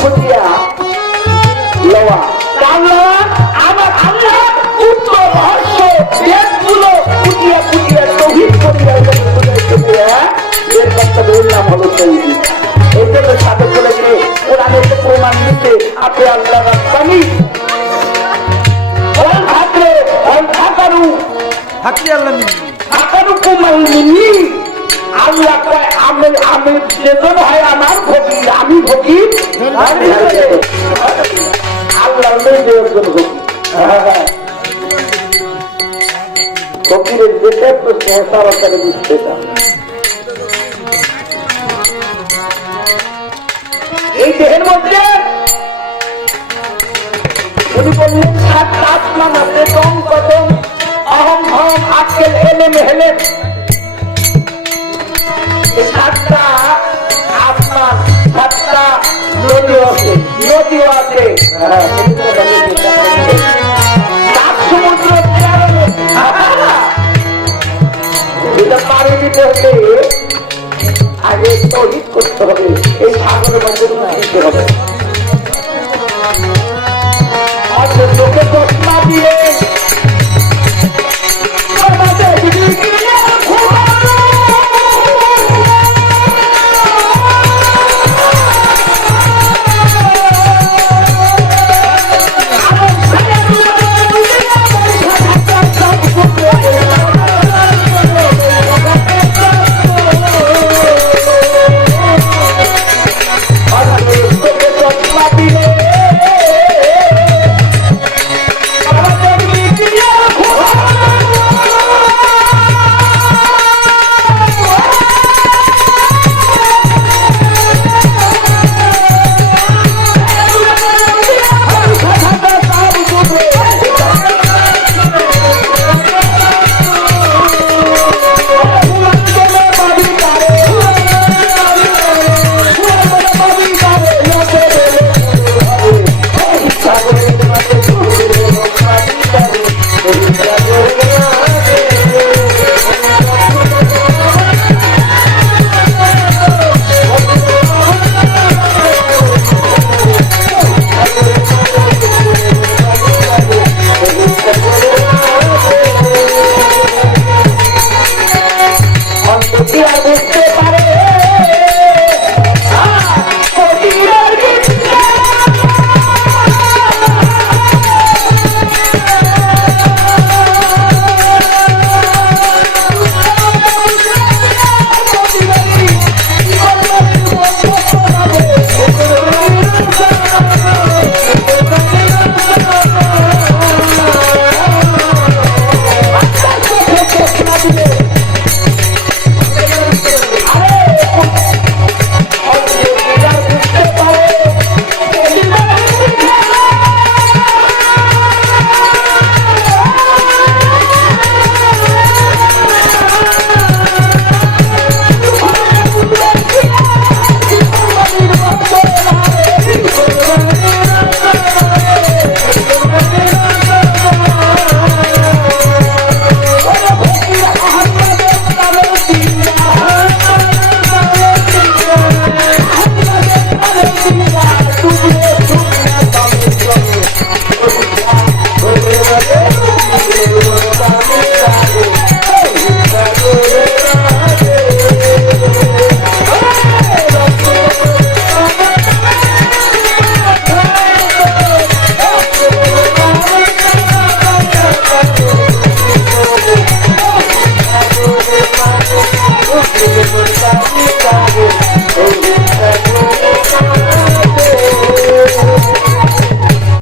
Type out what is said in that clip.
খুঁজিয়া লওয়া আমার আল্লাহ উত্তর রহস্য বেদগুলো খুঁজিয়া খুঁজিয়া তৌহিদ করিয়া এর বক্তব্যের নাম হলো তৌহিদ। এই জন্য সাধক বলেছে কোরআনে তো প্রমাণ দিতে আপনি আল্লাহ রাস্তানি থাকলে থাকারু থাকলে আল্লাহ মিলবে। থাকারু কুমাইনি আল্লাহ কয় আমি আমি যেজন হয় আমার ভোগী আমি ভোগী আল্লাহ একজন ভোগী। ফকিরের যেটা তো সহসারতারে বুঝতে চান। এই দেহের মধ্যে উনি বললেন সাত আত্মা মধ্যে কম কদম অহম হম আজকের এলে মেহলে এই সাতটা আত্মা সাতটা নদীও আছে সাত সমুদ্র এটা পাড়ি দিতে হলে আগে তৌহিদ করতে হবে, এই সাগরের মধ্যে দিতে হবে। চোখে চশমা দিয়ে